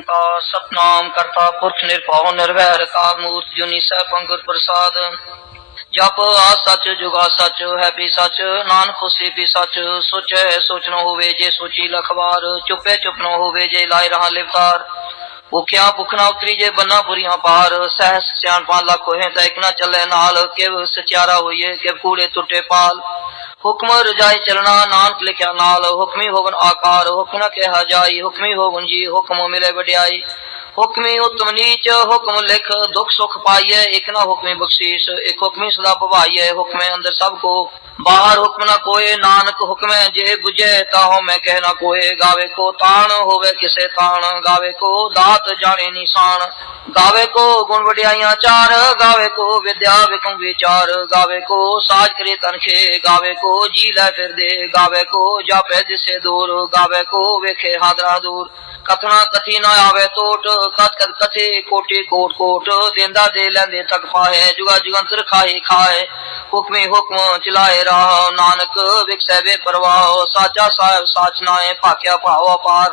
ਓੰਕਾਰ ਸਤਨਾਮ ਕਰਤਾ ਪੁਰਖ ਨਿਰਭਉ, ਨਿਰਵੈਰ ਕਾਲ ਮੂਰਤ ਜੁਨੀ ਸੈਭੰ ਗੁਰ ਪ੍ਰਸਾਦ। ਜਪ ਆ ਸੱਚ, ਜੁਗਾ ਸੱਚ, ਹੈ ਵੀ ਸੱਚ, ਨਾਨਕ ਹੋਸੀ ਵੀ ਸੱਚ। ਸੋਚੈ, ਸੋਚ ਨ ਹੋਵੇ ਜੇ ਸੋਚੀ ਲਖਵਾਰ ਚੁੱਪੇ, ਚੁੱਪ ਨ ਹੋਵੇ ਜੇ ਲਾਇ ਰਹਾ ਲਿਵਤਾਰ। ਭੁਖਿਆ, ਭੁਖ ਨਾ ਉਤਰੀ ਜੇ ਬੰਨਾ ਬੁਰੀਆਂ ਪਾਰ। ਸਹਿਸ ਸਿਆਣਪਾਂ ਲੱਖ ਹੋਏ ਤਾਂ ਇਕ ਨਾ ਚੱਲੇ ਨਾਲ। ਕਿਵ ਸਚਿਆਰਾ ਹੋਈਏ, ਕਿਵ ਕੂੜੇ ਟੁੱਟੇ ਪਾਲ। ਹੁਕਮ ਰਜਾਈ ਚਲਣਾ, ਨਾਨਕ ਲਿਖਿਆ ਨਾਲ, ਹੁਕਮੀ ਹੋਵਨ ਆਕਾਰ, ਹੁਕਮ ਨ ਕਿਹਾ ਜਾਈ, ਹੁਕਮੀ ਹੋਵਨ ਜੀ, ਹੁਕਮ ਮਿਲੇ ਵਡਿਆਈ। ਹੁਕਮੀ ਉਤਮ ਨੀਚ ਹੁਕਮ ਲਿਖ, ਦੁਖ ਸੁਖ ਪਾਈਏ ਇਕ ਨਾ ਹੁਕਮੀ ਬਖਸ਼ੀਸ਼, ਇਕ ਹੁਕਮੀ ਸਦਾ ਭਵਾਈਏ ਹੁਕਮੇ ਅੰਦਰ ਸਭ ਕੋ। ਬਾਹਰ ਹੁਕਮ ਨਾ ਕੋਏ, ਨਾਨਕ ਹੁਕਮੈ ਜੇ ਬੁਝੈ, ਤਾਹੋ ਮੈਂ ਕਹਿ ਨਾ ਕੋਏ। ਗਾਵੇ ਕੋ ਤਾਣ, ਹੋਵੇ ਕਿਸੇ ਤਾਣ। ਗਾਵੇ ਕੋ ਦਾਤ ਜਾਣੇ ਨਿਸ਼ਾਨ। ਗਾਵੇ ਕੋ ਗੁਣ ਵਡਿਆਈਆਂ ਚਾਰ। ਗਾਵੇ ਕੋ ਵਿਦਿਆ ਵਿਕਮ ਵਿਚਾਰ। ਗਾਵੇ ਕੋ ਸਾਜ ਕਰੇ ਤਨਖੇ ਗਾਵੇ ਕੋ ਜੀ ਲੈ ਫਿਰਦੇ। ਗਾਵੇ ਕੋ ਜਾਪੇ ਜਿਸੇ ਦੂਰ। ਗਾਵੇ ਕੋ ਵੇਖੇ ਹਾਦਰਾ ਦੂਰ। ਕਥਨਾ ਕਥੀ ਨਾ ਆਵੇ ਟੋਟ ਕਤ ਕਥੇ ਕੋਟੀ ਕੋਟ ਕੋਟ ਦੇਂਦਾ ਦੇ ਲੈਂਦੇ ਤੱਕ ਪਾਏ ਜੁਗਾ ਜੁਗੰਤਰ ਖਾਏ ਖਾਏ, ਹੁਕਮੇ ਹੁਕਮ ਚਲਾਏ ਰਾਹ, ਨਾਨਕ ਵਿਖਸੈ ਵੇ ਪਰਵਾਹ, ਸਾਚਾ ਸਾਹਿਬ ਸਾਚ ਭਾਕਿਆ ਭਾਵ ਅਪਾਰ।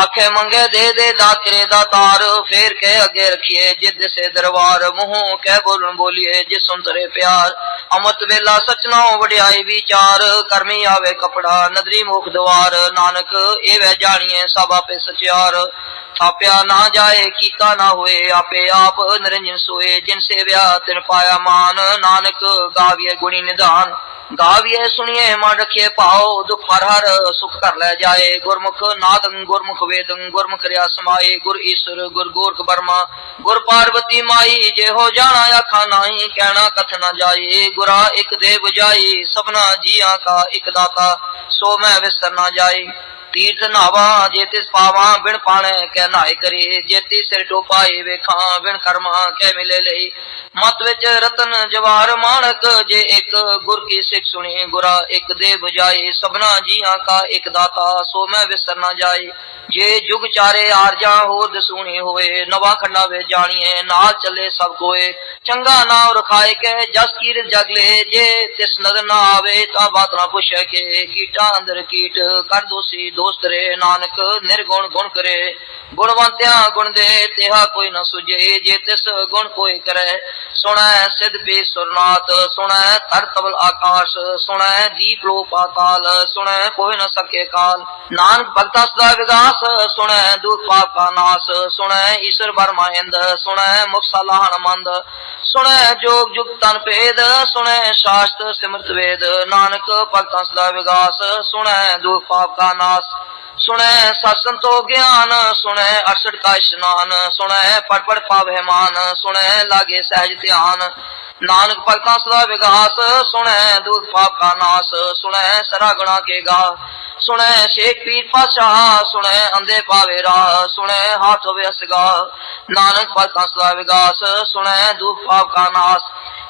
ਆਖੇ ਮੰਗੇ ਦੇ ਦੇ ਦਾਤਰੇ ਦਾ ਤਾਰ, ਫੇਰ ਕੇ ਅੱਗੇ ਰਖੀਏ, ਜਿੱਦ ਸੇ ਦਰਬਾਰ, ਮੂੰਹ ਕਹਿ ਬੋਲਣ ਬੋਲੀਏ, ਜਿਸ ਸੁੰਤਰੇ ਪਿਆਰ। ਅਮਤ ਵੇਲਾ ਸਚਨਾ ਵਡਿਆਈ ਵਿਚਾਰ ਕਰਮੀ ਆਵੇ ਕਪੜਾ, ਨਦਰੀ ਮੁਖ ਦਵਾਰ। ਨਾਨਕ ਇਹ ਵੈ ਜਾਣੀਏ ਸਭ ਆਪੇ ਸਚਿਆਰ। ਥਾਪਿਆ ਨਾ ਜਾਏ, ਕੀਤਾ ਨਾ ਹੋਏ, ਆਪੇ ਆਪ ਨਿਰੰਜਨ ਸੋਏ। ਜਿਨ ਸੇਵਿਆ ਤਿਨ ਪਾਇਆ ਮਾਨ, ਨਾਨਕ ਗਾਵੀਏ ਗੁਣੀ ਨਿਧਾਨ। ਗਾਵੀਏ ਸੁਣੀਏ ਮਨ ਰਖੀਏ ਭਾਉ, ਦੁਖ ਹਰ ਹਰ, ਸੁਖ ਕਰ ਲੈ ਜਾਏ। ਗੁਰਮੁਖ ਨਾਦੰ, ਗੁਰਮੁਖ ਵੇਦੰ, ਗੁਰਮੁਖ ਰਿਆ ਸਮਾਏ। ਗੁਰ ਈਸ਼ਰ, ਗੁਰ ਗੋਰਖ ਬਰਮਾ ਗੁਰ ਪਾਰਵਤੀ ਮਾਈ ਜੇ ਹੋ ਜਾਣਾ ਆਖਾ ਨਾਹੀ, ਕਹਿਣਾ ਕਥ ਨਾ ਜਾਏ। ਗੁਰਾ ਇੱਕ ਦੇ 부ਜਾਈ ਸਭਨਾ ਜੀਆਂ ਕਾ, ਇੱਕ ਦਾਤਾ, ਸੋ ਮੈਂ ਵਿਸਰ ਨਾ ਜਾਏ। ਤੀਰਥ ਨਾਵਾ ਜੇ ਤਿਸ ਪਾਵਾਂ ਬਿਨ ਪਾਣੈ ਕਹਿ ਨਾਏ ਕਰੇ ਜੇ ਤੀ ਟੋਪਾਏ ਵੇਖਾਂ, ਬਿਨ ਕਰਮਾਂ ਕਹਿ ਮਿਲੇ ਲਈ। ਮਤ ਵਿੱਚ ਰਤਨ ਜਵਾਰ ਮਾਣਕ, ਜੇ ਇੱਕ ਗੁਰ ਕੀ ਸਿੱਖ ਸੁਣੀ, ਗੁਰਾ ਇੱਕ ਦੇ 부ਜਾਏ, ਸਭਨਾ ਜੀਆਂ ਕਾ ਇੱਕ ਦਾਤਾ, ਸੋ ਮੈਂ ਵਿਸਰ ਨਾ ਜਾਏ। ਜੇ ਜੁਗ ਚਾਰੇ ਆਰਜਾਂ ਹੋਰ ਦਸੂਣੀ ਹੋਏ, ਨਵਾਂ ਖੰਡਾ ਵੇ ਜਾਣੀਏ, ਨਾਲ ਚੱਲੇ ਸਭ ਕੋਏ। ਚੰਗਾ ਨਾਮ ਰਖਾਏ ਕੇ ਜਸ ਕੀਰ ਜਗ ਜੇ ਤਿਸ ਨਦਰ ਨਾ ਆਵੇ, ਤਾਂ ਬਾਤ ਨਾ ਪੁੱਛੇ ਕੇ, ਕੀਟਾਂ ਅੰਦਰ ਕੀਟ, ਕਰ ਦੋਸੀ ਦੋਸਤ ਰੇ, ਨਾਨਕ, ਨਿਰਗੁਣ ਗੁਣ ਕਰੇ। ਗੁਣਵੰਤਿਆਂ ਗੁਣ ਦੇ, ਤਿਹਾ ਕੋਈ ਨਾ ਸੁਝੇ। ਜੇ ਤਿਸ ਗੁਣ ਕੋਈ ਕਰੇ, ਸੁਣੈ ਸਿਧ ਪੀ ਸੁਰਨਾਥ। ਸੁਣੈ ਧਰ ਤਬਲ ਆਕਾਸ਼। ਸੁਣੈ ਦੀਪ ਲੋ ਪਾਤਾਲ ਸੁਣੈ ਕੋਈ ਨਾ ਸਕੇ ਕਾਲ। ਨਾਨਕ ਭਗਤਾ ਸਦਾ ਵਿਗਾਸ ਸੁਣੈ ਦੁਖ ਪਾਪ ਕਾ ਨਾਸ। ਸੁਣੈ ਈਸ਼ਰ ਬਰਮਾਇੰਦ ਸੁਣੈ ਮੁਖ ਸਲਾਹਣ ਮੰਦ। ਸੁਣੈ ਜੋਗ ਜੁਗ ਤਨ ਭੇਦ। ਸੁਣੈ ਸ਼ਾਸਤਰ ਸਿਮਰਤ ਵੇਦ। ਨਾਨਕ ਭਗਤਾਂ ਸਦਾ ਵਿਗਾਸ ਸੁਣੈ ਦੁਖ ਪਾਪ ਕਾ ਨਾਸ। ਸੁਣੈ ਸਤਸੰਗ ਤੋ ਗਿਆਨ, ਸੁਣੈ ਅਰਸ਼ਡ ਕਾ ਇਸ਼ਨਾਨ, ਸੁਣੈ ਪੜ ਪੜ ਪਾਵੇ ਮਾਨ ਸੁਣੈ ਲਾਗੇ ਸਹਿਜ ਧਿਆਨ। ਨਾਨਕ ਭਗਤਾਂ ਸਦਾ ਵਿਗਾਸ, ਸੁਣੈ ਦੁਖ ਪਾਪ ਕਾ ਨਾਸ, ਸੁਣੈ ਸਰਾ ਗੁਣਾ ਕੇ ਗਾ। ਸੁਣੈ ਸ਼ੇਖ ਪੀਰ ਪਾਸ਼ਾ ਸੁਣੈ ਅੰਦੇ ਪਾਵੇ ਰਾਹ, ਸੁਣੈ ਹਾਥ ਹੋਵੇ ਅਸਗਾ ਨਾਨਕ ਭਗਤਾਂ ਸਦਾ ਵਿਗਾਸ, ਸੁਣੈ ਦੁਖ ਪਾਪ ਕਾ ਨਾਸ।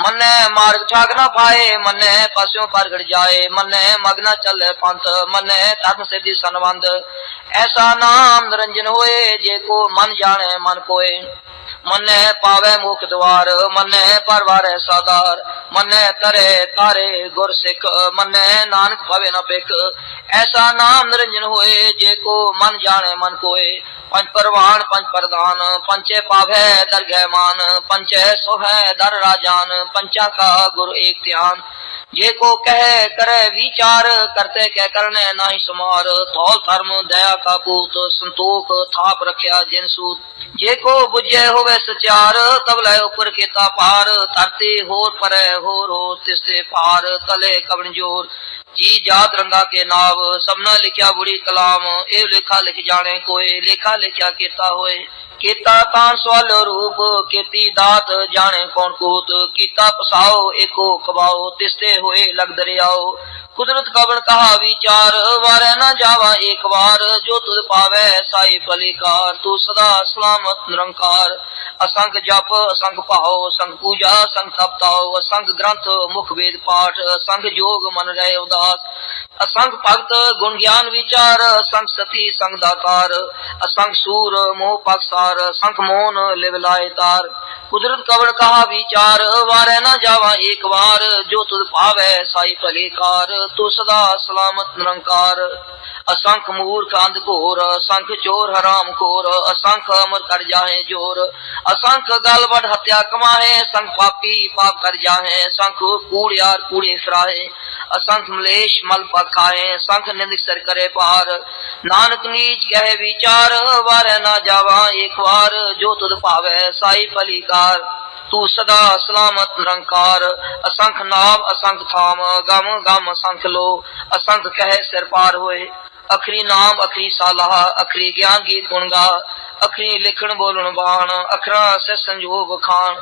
ਮੰਨੈ ਮਾਰਗ ਠਾਕ ਨਾ ਪਾਏ, ਮੰਨੇ ਪਾਸਿਓਂ ਪ੍ਰਗਟ ਜਾਏ, ਮੰਨੇ ਮਗਨਾ ਚੱਲੇ ਪੰਥ, ਮੰਨੇ ਧਰਮ ਸਿੱਧੀ ਸੰਬੰਧ। ਐਸਾ ਨਾਮ ਨਿਰੰਜਨ ਹੋਏ, ਜੇ ਕੋ ਮਨ ਜਾਣੈ ਮਨ ਕੋਏ। ਮੰਨੇ ਪਾਵੇ ਮੁਖ ਦਵਾਰ, ਮੰਨੈ ਪਰਵਾਰੈ ਸਾਦਾਰ ਮੰਨੈ ਤਰੇ ਤਾਰੇ ਗੁਰ ਸਿੱਖ, ਮੰਨੈ ਨਾਨਕ ਭਾਵੇ ਨਾ ਪਿਕ ਐਸਾ ਨਾਮ ਨਿਰੰਜਨ ਹੋਏ, ਜੇ ਕੋ ਮਨ ਜਾਣੈ ਮਨ ਕੋਏ। ਪੰਜ ਪਰਵਾਨ, ਪੰਜ ਪ੍ਰਧਾਨ ਪੰਚੇ ਪਾਵੇ ਦਰਗਹਿ ਮਾਨ ਪੰਚੇ ਸੋਹੈ ਦਰ ਰਾਜਾਨ। ਪੰਚਾ ਕਾ ਗੁਰ ਏਕ ਧਿਆਨ। ਜੇ ਕੋ ਕਹੇ, ਕਰੇ ਵਿਚਾਰ, ਕਰਤੇ ਕਹਿ ਕਰਨੇ ਨਾਹੀ ਸਮਾਰ। ਥੋਲ ਧਰਮ, ਦਇਆ ਕਾ ਪੂਤ ਸੰਤੋਖ ਥਾਪ ਰਖਿਆ ਜਿਨ ਸੂਤ। ਜੇ ਕੋ ਬੁਝੇ ਹੋਵੇ ਸਚਾਰ ਤਬ ਲੈ ਉਪਰ ਕੀਤਾ ਪਾਰ ਧਰਤੀ ਹੋਰ ਪਰੇ, ਹੋਰ ਹੋ ਤਿਸਤੇ ਪਾਰ ਤਲੇ ਕਵਣ ਜੋਰ, ਜੀ ਜਾਤ ਰੰਗਾ ਕੇ ਨਾਮ ਸਭਨਾ ਲਿਖਿਆ ਬੁੜੀ ਕਲਾਮ ਇਹ ਲੇਖਾ ਲਿਖ ਜਾਣੇ ਕੋਏ, ਲੇਖਾ ਲਿਖਿਆ ਕੀਤਾ ਹੋਏ। ਕੀਤਾ ਤਾਂ ਸਵਾਲ ਰੂਪ, ਕੀਤੀ ਦਾਤ ਜਾਣੇ ਕੌਣ ਕੂਤ, ਕੀਤਾ ਪਸਾਓ ਏਕੋ ਕਬਾਓ ਤਿਸਤੇ ਹੋਏ ਲਗ ਦਰਿਆਓ। ਕੁਦਰਤ ਕਬਨ ਕਹਾ ਵਿਚਾਰ, ਵਾਰੈ ਨਾ ਜਾਵਾ ਏਕ ਵਾਰ, ਜੋ ਤੁਧ ਪਾਵੈ ਸਾਈ ਭਲੀਕਾਰ ਤੂੰ ਸਦਾ ਸਲਾਮਤ ਨਿਰੰਕਾਰ। ਅਸੰਖ ਜਪ, ਅਸੰਗ ਭਾਉ ਅਸੰਖ ਪੂਜਾ ਅਸੰਖ ਤਪਤਾਉ, ਅਸੰਗ ਗ੍ਰੰਥ, ਮੁਖ ਵੇਦ ਪਾਠ ਅਸੰਖ ਜੋਗ ਮਨ ਰਹਿ ਉਦਾਸ। ਅਸੰਗ ਭਗਤ, ਗੁਣ ਗਿਆਨ ਵਿਚਾਰ, ਅਸੰਗ ਸਤੀ ਸੰਗ ਦਾਤਾਰ ਅਸੰਗ ਸੂਰ, ਮੋਹ ਪਕਸਾਰ ਅਸੰਖ ਮੋਨ ਲਿਵ ਲਾਏ ਤਾਰ। ਕੁਦਰਤ ਕਵਣ ਕਹਾ ਵਿਚਾਰ, ਵਾਰੈ ਨਾ ਜਾਵਾ ਏਕ ਵਾਰ, ਜੋ ਤੁਧ ਭਾਵੈ ਸਾਈ ਭਲੇ ਕਾਰ, ਤੂੰ ਸਦਾ ਸਲਾਮਤ ਨਿਰੰਕਾਰ। ਅਸੰਖ ਮੂਰਖ ਅੰਧ ਘੋਰ, ਅਸੰਖ ਚੋਰ ਹਰਾਮ ਖੋਰ, ਅਸੰਖ ਅਮਰ ਕਰ ਜਾਹੇ ਜੋਰ। ਅਸੰਖ ਗਲ ਹਤਿਆ ਕਮਾਹੇ, ਅਸੰਖ ਪਾਪੀ ਪਾਪ ਕਰ ਜਾਹੇ, ਅਸੰਖ ਕੂੜਿਆਰ ਕੂੜੇ ਫਰਾਹੇ। ਅਸੰਖ ਮਲੇਸ਼ ਮਲ ਪਖਾਏ ਸੰਖ ਨਿੰਦਕ ਸਰ ਕਰੇ ਪਾਰ ਨਾਨਕ ਨੀਚ ਕਹੇ ਵਿਚਾਰ, ਵਾਰੈ ਨਾ ਜਾਵਾ ਏਕ ਵਾਰ, ਜੋ ਤੁਧ ਭਾਵੈ ਸਾਈ ਭਲੀਕਾਰ ਤੂੰ ਸਦਾ ਸਲਾਮਤ ਨਿਰੰਕਾਰ, ਅਸੰਖ ਨਾਮ, ਅਸੰਖ ਥਾਮ, ਗਮ ਗਮ ਅਸੰਖ ਲੋ, ਅਸੰਖ ਕਹੇ ਸਿਰ ਪਾਰ ਹੋਏ, ਅਖਰੀ ਨਾਮ, ਅਖਰੀ ਸਾਲਾਹ, ਅਖਰੀ ਗਿਆਨ ਗੀਤ ਗੁਣ ਅਖਰੀ ਲਿਖਣ ਬੋਲਣ ਬਾਣ, ਅਖਰਾਂ ਸੇ ਸੰਜੋਗ ਖਾਨ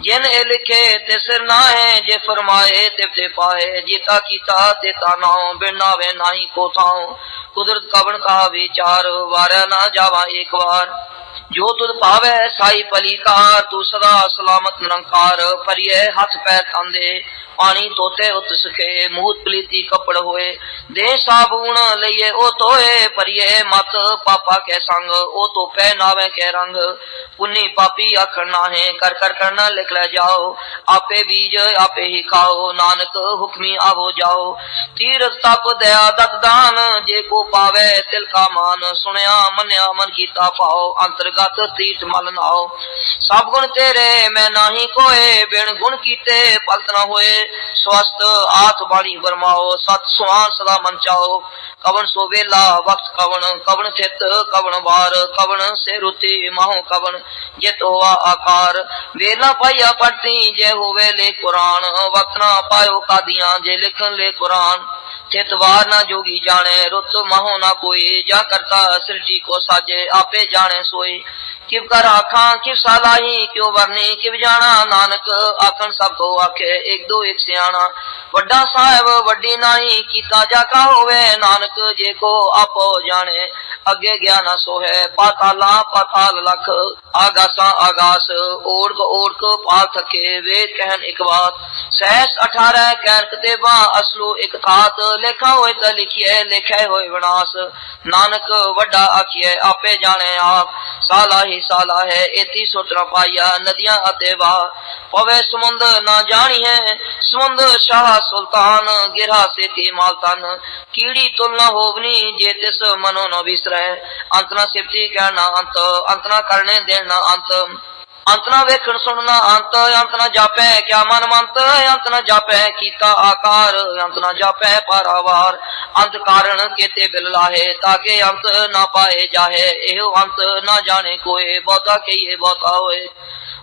ਜਿਨ ਇਹ ਲਿਖੇ ਤੇ ਸਿਰ ਨਾਹੇ, ਜੇ ਫਰਮਾਏ ਤੇ ਤੇ ਪਾਏ, ਜੀਤਾ ਕੀਤਾ ਤੇ ਤਾ ਨਾਉ, ਬਿਨ ਨਾਵੇ ਨਾਹੀ ਕੋ ਥਾਉ। ਕੁਦਰਤ ਕਵਣ ਕਹਾ ਵਿਚਾਰ, ਵਾਰਿਆ ਨਾ ਜਾਵਾ ਏਕ ਵਾਰ। ਜੋ ਤੁਧ ਭਾਵੈ ਸਾਈ ਪਲੀਕਾਰ ਤੂੰ ਸਦਾ ਸਲਾਮਤ ਨਿਰੰਕਾਰ ਪਰਿਏ ਹੱਥ ਪੈਰ ਤੰਦੇ। ਪਾਣੀ ਤੋਤੇ ਉਤ ਸਖੇ ਮੂਤ ਪਲੀਤੀ ਕੱਪੜ ਹੋਏ। ਦੇ ਸਾਬੂਣ ਲਈਏ, ਉਹ ਤੋਏ ਪਰਿਏ ਮਤ, ਪਾਪਾ ਕੇ ਸੰਗ, ਉਹ ਤੋ ਪੈ ਨਾਵੇਂ ਕੇ ਰੰਗ। ਪੁੰਨੀ ਪਾਪੀ ਆਖਣ ਨਾਹੇ, ਕਰ ਕਰ ਕਰਨਾ ਲਿਖ ਲੈ ਜਾਓ। ਆਪੇ ਬੀਜ, ਆਪੇ ਹੀ ਖਾਓ, ਨਾਨਕ ਹੁਕਮੀ ਆਵੋ ਜਾਓ। ਤੀਰਥ ਤਪ ਦਇਆ ਦਤ ਦਾਨ, ਜੇ ਕੋ ਪਾਵੇ ਤਿਲ ਕਾ ਮਾਨ। ਸੁਣਿਆ, ਮੰਨਿਆ, ਮਨ ਕੀਤਾ ਪਾਓ ਅੰਤਰਗਤ ਤੀਰਥ ਮਲ ਨਾਓ। ਸਭ ਗੁਣ ਤੇਰੇ, ਮੈਂ ਨਾਹੀ ਕੋਏ, ਬਿਨ ਗੁਣ ਕੀਤੇ ਭਗਤ ਨਾ ਹੋਏ। ਸਵਸਤ ਆਤ ਬਾਣੀ ਵਰਮਾਓ, ਸਤ ਸੁਆਨ ਸਦਾ ਮਨ ਚਾਓ। ਕਵਣ ਸੋ ਵੇਲਾ, ਵਕਤ ਕਵਣ ਕਵਣ ਥਿਤ, ਕਵਣ ਵਾਰ, ਕਵਣ ਸੇ ਰੁਤੀ ਮਾਹੋ ਕਵਣ, ਜਿਤ ਹੋਆ ਆਕਾਰ। ਵੇਲਾ ਪਾਈਆ ਪੜਤੀ ਜੇ ਹੋਵੇ ਲੈ ਕੁਰਾਨ, ਵਕਤ ਨਾ ਪਾਇਓ ਕਾਦੀਆਂ, ਜੇ ਲਿਖਣ ਲੈ ਕੁਰਾਨ। ਥਿਤ ਵਾਰ ਨਾ ਜੋਗੀ ਜਾਣੇ, ਰੁੱਤ ਮਹੋ ਨਾ ਕੋਈ, ਜਾ ਕਰਤਾ ਸ੍ਰਿਸ਼ਟੀ ਕੋ ਸਾਜੇ, ਆਪੇ ਜਾਣੇ ਸੋਈ ਕਿਵ ਕਰ ਆਖਾਂ, ਕਿਵ ਸਾਲਾਹੀ, ਕਿਉ ਵਰਨੀ, ਕਿਵ ਜਾਣਾ ਨਾਨਕ, ਆਖਣ ਸਭ ਕੋ ਆਖੇ, ਇੱਕ ਦੋ ਇੱਕ ਸਿਆਣਾ। ਵੱਡਾ ਸਾਹਿਬ, ਵੱਡੀ ਨਾਹੀ, ਕੀਤਾ ਜਾ ਕਾ ਹੋਵੇ ਨਾਨਕ, ਜੇ ਕੋ ਆਪੋ ਜਾਣੇ, ਅੱਗੇ ਗਿਆ ਨਾ ਸੋਹੈ। ਪਾਤਾਲਾ, ਪਾਤਾਲ ਲਖ, ਆਗਾਸਾਂ, ਆਗਾਸ, ਓੜਕ ਓੜਕ, ਪਾਲ ਥਕੇ, ਵੇਦ ਕਹਿਨ ਇੱਕ ਬਾਤ। ਸਹਿਸ 18 ਕਹਿਨ ਕਤੇਬਾ ਅਸਲੂ ਇੱਕ ਥਾਤ। ਲੇਖਾ ਹੋਏ ਤਾਂ ਲਿਖੀਏ ਲਿਖੇ ਹੋਏ ਵਿਨਾਸ਼। ਨਾਨਕ ਵੱਡਾ ਆਖੀਏ ਆਪੇ ਜਾਣੇ ਆਪ। ਸਾਲਾ ਹੀ ਸਾਲਾ ਹੈ ਏਤੀ ਪਾਇਆ ਨਦੀਆਂ ਅਤੇ ਵਾ ਪਵੇ ਸਮੁੰਦ ਨਾ ਜਾਣੀ ਹੈ, ਸਮੁੰਦ ਸ਼ਾਹ ਸੁਲਤਾਨ ਗਿਰਾ ਸੇਤੀ ਮਾਲਤਨ ਕੀੜੀ ਤੁਲ ਨਾ ਹੋਵਨੀ ਜੇ ਤਿਸ ਮਨੋ ਨ ਵਿਸਰੈ। ਅੰਤ ਨਾ ਸਿਫਤੀ ਕਹਿਣਾ ਅੰਤ ਅੰਤ ਨਾ ਕਰਨੇ ਦੇਣਾ ਅੰਤ। ਅੰਤ ਨਾ ਵੇਖਣ ਸੁਣਨਾ, ਅੰਤ ਅੰਤ ਨਾ ਜਾਪੈ, ਕਿਆ ਮਨ ਮੰਤ? ਅੰਤ ਨਾ ਜਾਪੈ, ਕੀਤਾ ਆਕਾਰ, ਅੰਤ ਨਾ ਜਾਪੈ ਪਾਰਾਵਾਰ। ਅੰਤ ਕਾਰਣ ਕੇਤੇ ਬਿਲ ਲਾਹੇ ਤਾਕੇ ਅੰਤ ਨਾ ਪਾਏ ਜਾਹੇ। ਇਹੋ ਅੰਤ ਨਾ ਜਾਣੇ ਕੋਏ, ਬਹੁਤਾ ਕਹੀਏ, ਬਹੁਤਾ ਹੋਏ।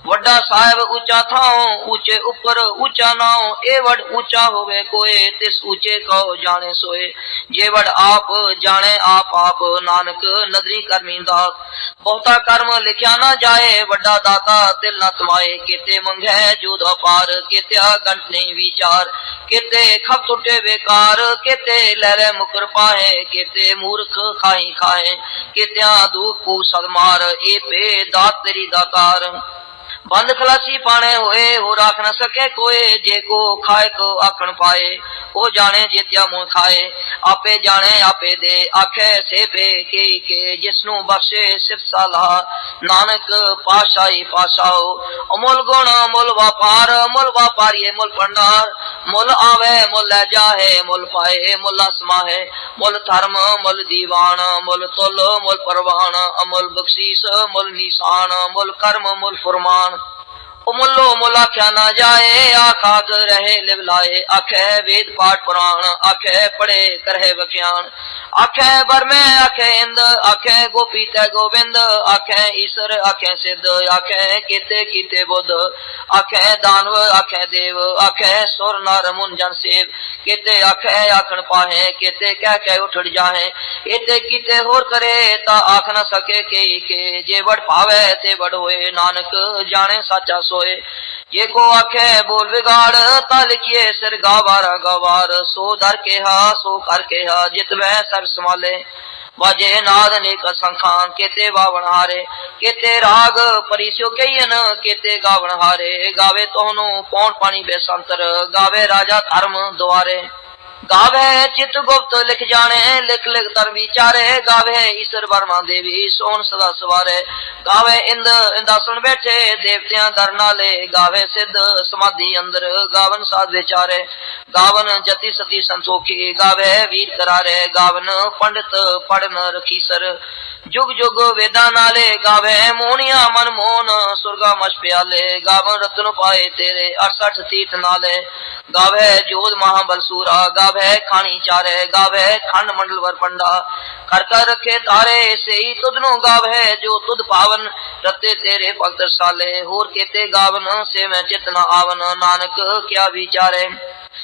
ਵੱਡਾ ਸਾਹਿਬ ਉੱਚਾ ਥਾਉ, ਉੱਚੇ ਉੱਪਰ ਉੱਚਾ ਨਾਉ। ਇਹ ਵਡ ਉੱਚਾ ਹੋਵੇ ਕੋਏ, ਤਿਸ ਉੱਚੇ ਕੋ ਜਾਣੇ ਸੋਏ। ਜੇ ਵੜ ਆਪ ਜਾਣੇ, ਆਪ ਆਪ ਨਾਨਕ ਨਦਰੀ ਕਰਮੀ ਦਾਤ ਬਹੁਤਾ ਕਰਮ ਲਿਖਿਆ ਨਾ ਜਾਏ, ਵੱਡਾ ਦਾਤਾ ਦਿਲ ਨਾ ਤਮਾਏ ਕੀਤੇ ਮੰਗੈ ਜੋਦ ਅਪਾਰ ਕੀਤਿਆ ਗੰਟ ਨਹੀਂ ਵਿਚਾਰ, ਕਿਤੇ ਖਪ ਟੁੱਟੇ ਬੇਕਾਰ, ਕੀਤੇ ਲਹਿਰੇ ਮੁਕਰ ਪਾਏ, ਕੀਤੇ ਮੂਰਖ ਖਾਈ ਖਾਏ, ਕੀਤਿਆਂ ਦੁਖ ਕੂ ਸਦਮਾਰ, ਇਹ ਪੇ ਦਾਤ ਤੇਰੀ ਦਾਤਾਰ ਬੰਦ ਖਲਾਸੀ ਪਾਣੇ ਹੋਏ ਹੋ ਰੱਖ ਨ ਸਕੇ ਕੋਏ ਜੇ ਕੋ ਖਾਏ ਕੋ ਆਖਣ ਪਾਏ, ਉਹ ਜਾਣੇ ਜੇਤਿਆ ਮੂੰਹ ਖਾਏ। ਆਪੇ ਜਾਣੇ, ਆਪੇ ਦੇ ਆਖੇ ਸੇ ਪੇ ਕੇ ਕੇ ਜਿਸ ਨੂੰ ਬਖਸ਼ੇ ਸਿਫ ਸਲਾਹ ਨਾਨਕ ਪਾਸ਼ਾਈ ਪਾਸ਼ਾਓ ਅਮੁੱਲ ਗੁਣ ਮੁੱਲ ਵਪਾਰ ਮੁੱਲ ਵਪਾਰੀਏ ਮੁੱਲ ਭੰਡਾਰ। ਮੁੱਲ ਆਵੇ, ਮੁੱਲ ਲੈ ਜਾਹੇ, ਮੁੱਲ ਪਾਏ, ਮੁੱਲ ਅਸਮਾਹੇ। ਮੁੱਲ ਧਰਮ, ਮੁੱਲ ਦੀਵਾਨ, ਮੁੱਲ ਤੁਲ, ਮੁੱਲ ਪਰਵਾਨ। ਅਮੁੱਲ ਬਖਸ਼ੀਸ, ਮੁੱਲ ਨਿਸ਼ਾਨ, ਮੁੱਲ ਕਰਮ, ਮੁੱਲ ਫਰਮਾਨ। ਉਮੁੱਲੋ ਮੁੱਲੋ ਮੁੱਲ ਨਾ ਜਾਏ ਆਖਾਕ ਰਹੇ ਲਿਵ ਲਾਏ, ਆਖੇ ਵੇਦ ਪਾਠ ਪੁਰਾਣ, ਆਖੇ ਪੜੇ ਕਰਹਿ ਵਖਿਆਨ ਆਖੇ ਬਰਮੇ ਆਖੇ ਇੰਦ, ਆਖੇ ਗੋਪੀ ਤੈ ਗੋਬਿੰਦ ਆਖੇ ਈਸ਼ਰ, ਆਖੇ ਸਿੱਧ, ਆਖੇ ਕੀਤੇ ਕੀਤੇ ਬੁੱਧ, ਆਖੇ ਦਾਨਵ, ਆਖੇ ਦੇਵ, ਆਖੇ ਸੁਰ ਨਰ ਮੁਨ ਜਨ ਸੇਵ, ਕੀਤੇ ਆਖੇ ਆਖਣ ਪਾਹੇ, ਕੀਤੇ ਕਹਿ ਕਹਿ ਉਠੜ ਜਾਹੇ ਇਤੇ ਕੀਤੇ ਹੋਰ ਕਰੇ ਤਾਂ ਆਖ ਨਾ ਸਕੇ ਕੇ ਕੇ, ਜੇ ਵੜ ਭਾਵੇ ਤੇ ਵੜ ਹੋਏ, ਨਾਨਕ ਜਾਣੇ ਸਾਚਾ ਸੋਏ। ਜੇ ਕੋ ਆਖੇ ਬੋਲ ਵਿਗਾੜ ਤਾਂ ਲਿਖੀਏ ਸਿਰ ਗਾਵਾਰਾ ਗਵਾਰ ਸੋ ਦਰ ਕਿਹਾ ਸੋ ਕਰ ਕਿਹਾ ਜਿਤ ਵੈ ਸਰ ਸਮਾਲੇ ਵਾਜੇ ਨਾਦ ਨੇਕ ਸੰਖਾਂ ਕੇਤੇ ਬਾਵਣ ਹਾਰੇ ਕੇਤੇ ਰਾਗ ਪਰਿਸਿਓ ਕਈਨ ਕੇਤੇ ਗਾਵਣ ਹਾਰੇ ਗਾਵੇ ਤੋਹਨੂੰ ਪੌਣ ਪਾਣੀ ਬੇਸੰਤਰ ਗਾਵੇ ਰਾਜਾ ਧਰਮ ਦੁਆਰੇ ਗਾਵੇ, ਚਿਤ ਗੁਪਤ ਲਿਖ ਜਾਣੇ, ਲਿਖ ਲਿਖ ਤਰ ਵਿਚਾਰੇ, ਗਾਵੇ ਈਸ਼ਰ ਵਰਮਾ ਦੇਵੀ ਸੋਹਣ ਸਦਾ ਸਵਾਰੇ। ਗਾਵੇ ਇੰਦ, ਇੰਦਾਸਣ ਬੈਠੇ, ਦੇਵਤਿਆਂ ਦਰ ਨਾਲੇ, ਗਾਵੇ ਸਿੱਧ ਸਮਾਧੀ ਅੰਦਰ, ਗਾਵਨ ਸਾਧ ਵਿਚਾਰੇ। ਗਾਵਨ ਜਤੀ ਸਤੀ ਸੰਤੋਖੀ ਗਾਵੇ, ਵੀਰ ਕਰਾਰੇ ਗਾਵਨ, ਪੰਡਤ ਪੜਨ ਰਖੀਸਰ ਜੁਗ ਜੁਗ ਵੇਦਾਂ ਨਾਲੇ ਗਾਵੇ, ਮੋਹਣੀਆਂ ਮਨ ਮੋਹਨ ਸੁਰਗਾ ਮਛ ਪਿਆਲੇ। ਗਾਵਨ ਰਤਨ ਪਾਏ ਤੇਰੇ 68 ਤੀਰਥ ਨਾਲੇ। ਗਾਵੇ ਜੋਧ ਮਹਾਬਲ ਸੂਰਾ ਗਾਵੇ ਖਾਣੀ ਚਾਰੇ, ਗਾਵੇ ਖੰਡ ਮੰਡਲ ਵਰ ਪੰਡਾ। ਕਰ ਕਰ ਰਖੇ ਤਾਰੇ, ਸਈ ਤੁਧ ਨੂੰ ਗਾਵੇ, ਜੋ ਤੁਧ ਪਾਵਨ, ਰਤੇ ਤੇਰੇ ਭਗਤ ਸਾਲੇ ਹੋਰ ਕੀਤੇ ਗਾਵਨ ਸੇ ਮੈਂ ਚਿਤ ਨ ਆਵਨ। ਨਾਨਕ ਕਿਆ ਵਿਚਾਰੇ।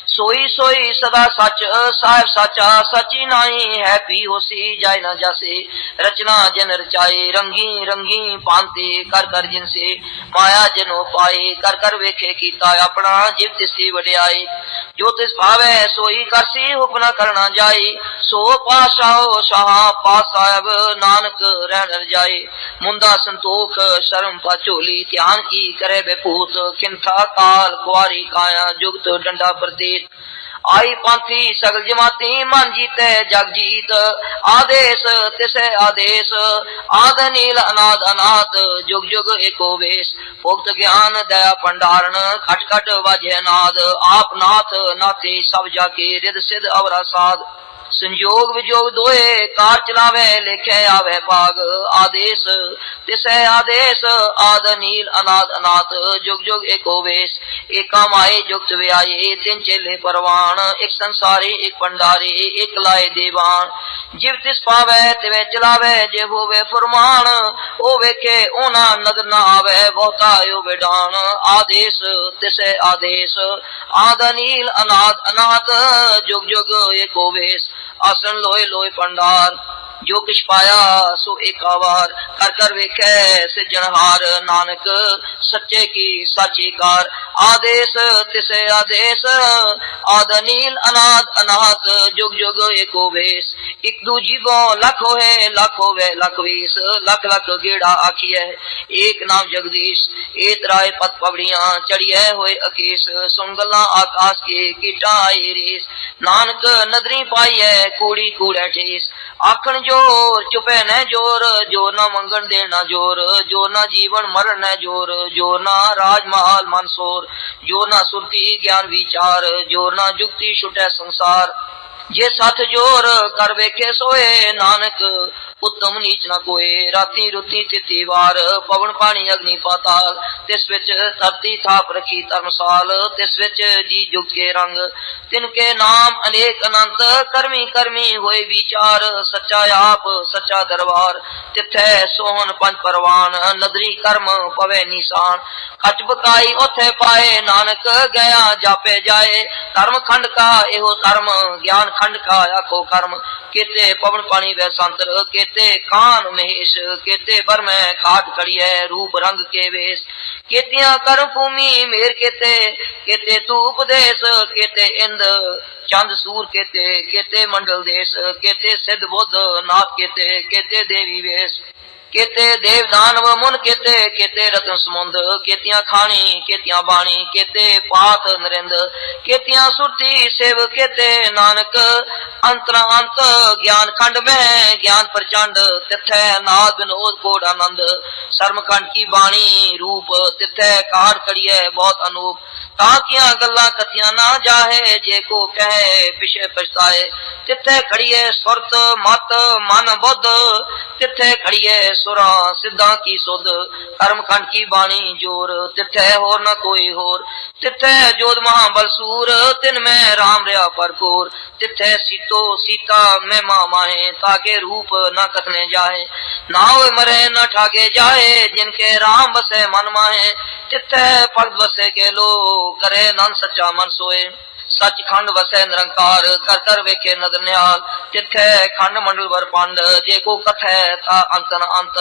ਸੋਈ ਸੋਈ ਸਦਾ ਸੱਚ, ਸਾਹਿਬ ਸਾਚਾ ਸਚੀ ਨਾਹੀ ਹੈ ਪੀ ਹੋਸੀ ਜਾਇ ਨਾ ਜਾਸੇ। ਰਚਨਾ ਜਨ ਰਚਾਏ ਰੰਗੀ ਰੰਗੀ ਭਾਂਤੀ, ਕਰ ਕਰ ਜਿਨਸੇ। ਮਾਇਆ ਜਨੋ ਪਾਏ ਕਰ ਕਰ ਵੇਖੇ ਕੀਤਾ ਆਪਣਾ, ਜਿਵ ਤਿਸੀ ਵਡਿਆਈ। ਜੋ ਤਿਸ ਭਾਵੇ ਸੋਈ ਕਰਸੀ ਹੁਕਮ ਕਰਨਾ ਜਾਈ, ਸੋ ਪਾਸ਼ਾਓ ਸ਼ਾਹ ਪਾ ਸਾਹਿਬ ਨਾਨਕ ਰਹਿਣ ਜਾਈ। ਮੁੰਦਾ ਸੰਤੋਖ ਸ਼ਰਮ ਪਾ ਪਾਚੋਲੀ ਧਿਆਨ ਕੀ ਕਰੇ ਬੇਪੂਤ ਕਿੰਥਾ ਕਾਲ ਕੁਆਰੀ ਕਾਇਆ ਜੁਗਤ ਡੰਡਾ ਪ੍ਰਤੀਤ? ਆਈ ਪੰਥੀ ਸਗਲ ਜਮਾਤੀ ਮਨ ਜੀਤੇ ਜਗ ਜੀਤ। ਆਦੇਸ਼, ਤਿਸੈ ਆਦੇਸ਼। ਆਦ ਨੀਲ ਅਨਾਦ ਅਨਾਥ, ਜੁਗ ਜੁਗ ਏਕੋ ਵੇਸ਼। ਭੁਗਤ ਗਿਆਨ ਦਇਆ ਭੰਡਾਰਨ, ਖਟ ਖਟ ਵਾਜੇ ਨਾਦ। ਆਪ ਨਾਥ, ਨਾਥੀ ਸਭ ਜਾ ਕੇ ਰਿਦ ਸਿਧ ਅਵਰਾ ਸਾਧ। ਸੰਯੋਗ ਵਿਜੋਗ ਦੋਏ ਕਾਰ ਚਲਾਵੇ, ਲਿਖੇ ਆਵੇ ਭਾਗ। ਆਦੇਸ਼, ਤਿਸੈ ਆਦੇਸ਼, ਆਦ ਨੀਲ ਅਨਾਦ ਅਨਾਥ। ਜੁਗ ਜੁਗ ਏਕੋ ਵੇਸ਼ ਏਕਾ ਮਾਏ ਜੁਗਤ ਵਿਆਏ ਤਿੰਨ ਚੇਲੇ ਪਰਵਾਨ। ਇੱਕ ਸੰਸਾਰੀ, ਇੱਕ ਭੰਡਾਰੀ, ਇੱਕ ਲਾਏ ਦੀਵਾਨ। ਜਿਵ ਤਿਸ ਪਾਵੇ, ਤਿਵੇਂ ਚਲਾਵੇ ਜੇ ਹੋਵੇ ਫਰਮਾਨ, ਉਹ ਵੇਖੇ, ਉਹਨਾਂ ਨਦਰ ਨਾ ਆਵੇ, ਬਹੁਤਾ ਓ ਵਿਡਾਨ। ਆਦੇਸ਼, ਤਿਸੈ ਆਦੇਸ਼, ਆਦ ਨੀਲ ਅਨਾਦ ਅਨਾਥ। ਜੁਗ ਜੁਗ ਏਕੋ ਵੇਸ਼ ਆਸਣ ਲੋਏ ਲੋਏ ਪੰਡਾਰ ਜੋ ਕਿਛ ਪਾਇਆ, ਸੋ ਏਕਾ ਵਾਰ ਕਰ ਕਰ ਵੇਖੈ ਸਿਜਣਹਾਰ ਨਾਨਕ, ਸੱਚੇ ਕੀ ਸਾਚੀ ਕਾਰ। ਆਦੇਸ਼, ਤਿਸੇ ਆਦੇਸ਼, ਆਦ ਨੀਲ ਅਨਾਦ, ਅਨਾਹਤ, ਜੁਗ ਜੁਗ ਏਕੋ ਵੇਸ। ਇਕ ਦੂ ਜੀਵੋ ਲੱਖ ਹੋਏ, ਲੱਖ ਹੋਵੇ, ਲੱਖ ਵੀਸ। ਲੱਖ ਲੱਖ ਗੇੜਾ ਆਖੀਐ, ਏਕ ਨਾਮ ਜਗਦੀਸ਼। ਏਤ ਰਾਏ ਪਤ ਪਵੜੀਆਂ ਚੜੀਐ ਹੋਏ ਅਕੇਸ਼। ਸੁੰਗਲਾਂ ਆਕਾਸ਼ ਕੇ ਕੀਟਾਂ ਆਏ ਰੇਸ। ਨਾਨਕ ਨਦਰੀ ਪਾਈਐ, ਕੂੜੀ ਕੂੜੈ ਠੇਸ। ਆਖਣ ਜੋਰ ਚੁਪੈ ਨੈ ਜੋਰ ਜੋਰ ਨਾ ਮੰਗਣ ਦੇਣਾ ਜੋਰ, ਜੋ ਨਾ ਜੀਵਨ ਮਰਨ ਨੈ ਜੋਰ ਜੋਰ ਨਾ ਰਾਜ ਮਹਾਲ ਮਨਸੋਰ ਜੋ ਨਾ ਸੁਰਤੀ ਗਿਆਨ ਵਿਚਾਰ ਜੋਰ ਨਾ ਜੁਗਤੀ ਛੁਟੈ ਸੰਸਾਰ। ਜੇ ਸਤ ਜੋਰ ਕਰ ਵੇਖੇ ਸੋਏ, ਨਾਨਕ, ਉਤਮ ਨੀਚ ਨਾ ਕੋਏ। ਰਾਤੀ ਰੁੱਤੀ ਤਿਤੀ ਵਾਰ ਪਵਨ ਪਾਣੀ ਅਗਨੀ ਪਾਤਾਲ ਤਿਸ ਵਿੱਚ ਧਰਤੀ ਥਾਪ ਰਖੀ ਧਰਮਸਾਲ। ਤਿਸ ਵਿੱਚ ਜੀ ਜੁਗ ਕੇ ਰੰਗ। ਤਿਨ ਕੇ ਨਾਮ ਅਨੇਕ ਅਨੰਤ। ਕਰਮੀ ਕਰਮੀ ਹੋਏ ਵਿਚਾਰ। ਸੱਚਾ ਆਪ, ਸੱਚਾ ਦਰਬਾਰ। ਤਿੱਥੈ ਸੋਹਣ ਪੰਜ ਪਰਵਾਨ। ਨਦਰੀ ਕਰਮ ਪਵੇ ਨਿਸ਼ਾਨ। ਖਚ ਬਕਾਈ ਉਥੇ ਪਾਏ। ਨਾਨਕ, ਗਿਆ ਜਾਪੇ ਜਾਏ। ਧਰਮ ਖੰਡ ਕਾ ਇਹੋ ਧਰਮ। ਗਿਆਨ ਖੰਡ ਕਾ ਆਖੋ ਕਰਮ, ਕੀਤੇ ਪਵਨ ਪਾਣੀ ਵੈ ਸੰਤਰ, ਕੀਤੇ ਕਾਨ ਮਹੇਸ਼, ਕੀਤੇ ਬਰਮੈ ਖਾਟ ਕੜੀਐ, ਰੂਪ ਰੰਗ ਕੇ ਵੇਸ। ਕੀਤਿਆਂ ਕਰਮ ਭੂਮੀ ਮੇਰ ਕੇਤੇ, ਕੀਤੇ ਤੂ ਉਪਦੇਸ਼ ਕੀਤੇ ਇੰਦ, ਚੰਦ ਸੂਰ ਕੀਤੇ ਕੀਤੇ ਮੰਡਲ ਦੇਸ਼, ਕੀਤੇ ਸਿੱਧ ਬੁੱਧ ਨਾਥ ਕੀਤੇ ਕੀਤੇ ਦੇਵੀ ਵੇਸ਼। ਕੀਤੇ ਦੇਵ ਦਾਨਵ ਮੁਨ ਕੀਤੇ ਕੀਤੇ ਰਤਨ ਸਮੁੰਦ, ਕੀਤੀਆਂ ਖਾਣੀ, ਕੀਤੀਆਂ ਬਾਣੀ, ਕੀਤੇ ਪਾਤ ਨਰਿੰਦ, ਕੀਤੀਆਂ ਸੁਰਤੀ ਸੇਵ, ਕੀਤੇ ਨਾਨਕ, ਅੰਤਰਾ ਅੰਤ, ਗਿਆਨ ਖੰਡ ਮੈਂ, ਗਿਆਨ ਪ੍ਰਚੰਡ, ਤਿਥੈ ਨਾਦ ਬਿਨੋਦ ਕੋੜ ਆਨੰਦ ਸ਼ਰਮ ਖੰਡ ਕੀ ਬਾਣੀ ਰੂਪ, ਤਿਥੈ ਕਾਰ ਕੜੀਐ ਬਹੁਤ ਅਨੂਪ, ਤਾਂ ਕੀਆਂ ਗੱਲਾਂ ਕਥੀਆਂ ਨਾ ਜਾਹੇ, ਜੇ ਕੋ ਕਹੇ, ਪਿਛੇ ਪਛਤਾਏ, ਤਿੱਥੇ ਖੜੀਏ ਸੁਰਤ, ਮਤ, ਮਨ, ਬੁੱਧ, ਤਿੱਥੇ ਖੜੀਏ ਸੁਰਾਂ, ਸਿੱਧਾਂ ਕੀ ਸੁਧ, ਕਰਮਖੰਡ ਕੀ ਬਾਣੀ ਜੋਰ, ਤਿੱਥੈ ਹੋਰ ਨ ਕੋਈ ਹੋਰ। ਤਿੱਥੈ ਜੋਧ ਮਹਾਬਲ ਸੂਰ, ਤਿਨ ਮੈਂ ਰਾਮ ਰਿਆ ਭਰਪੂਰ। ਤਿੱਥੈ ਸੀਤੋ ਸੀਤਾ ਮੈਂ ਮਾਹੇ ਤਾਕੇ ਰੂਪ ਨ ਕਥਨੇ ਜਾਏ ਨਾ ਹੋਏ ਮਰੇ, ਨ ਠਾਗੇ ਜਾਏ ਜਿਨ ਕੇ ਰਾਮ ਬਸੇ ਮਨ ਮਾਹੇ। ਤਿੱਥੈ ਭਗਤ ਬਸੇ ਕੇ ਲੋ ਕਰੇ ਨਨ ਸੱਚਾ ਮਨ ਸੋਏ। ਸੱਚਖੰਡ ਵਸੈ ਨਿਰੰਕਾਰ ਕਰ ਕਰ ਵੇਖੇ ਨਦਰ ਨਿਹਾਲ। ਤਿੱਥੈ ਖੰਡ ਮੰਡਲ ਵਰ ਪੰਡ, ਜੇ ਕੋ ਕਥੈ ਤਾ ਅੰਤ ਅੰਤ।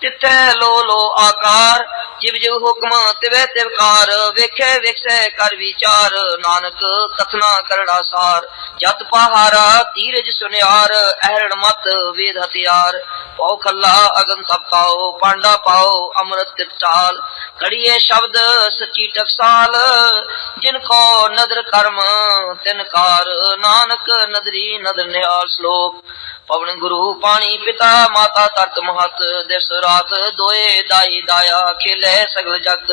ਤਿੱਥੈ ਲੋ ਲੋ ਆਕਾਰ ਜਿਵ ਜਿਵ ਹੁਕਮ ਤਿਵੇ ਤਿਵਕਾਰ ਵੇਖੇ ਵੇਖੈ ਕਰ ਵਿਚਾਰ, ਨਾਨਕ ਕਥਨਾ ਕਰੜਾ ਸਾਰ, ਜਤ ਪਹਾਰਾ ਤੀਰਜ ਸੁਨਿਆਰ, ਅਹਰਣ ਮਤ ਵੇਦ ਹਥਿਆਰ, ਪਉ ਖੱਲਾ ਅਗਨ ਤਪਕਾਓ ਪਾਂਡਾ ਪਾਓ ਅੰਮ੍ਰਿਤ ਤਿਪਟਾਲ ਕੜੀਏ ਸ਼ਬਦ ਸੱਚੀ ਟਕਸਾਲ, ਜਿਨ ਕੋ ਨਦਰ ਕਰਮ ਤਿਨ ਕਾਰ, ਨਾਨਕ ਨਦਰੀ ਨਦਰ ਨਿਹਾਲ ਸ਼ਲੋਕ ਪਵਨ ਗੁਰੂ ਪਾਣੀ ਪਿਤਾ, ਮਾਤਾ ਤਰਤ ਮਹਤ ਦਿਸ ਰਾਤ ਦੋਏ ਦਾਈ ਦਾਇਆ ਖੇਲੇ ਸਗਲ ਜਗਤ।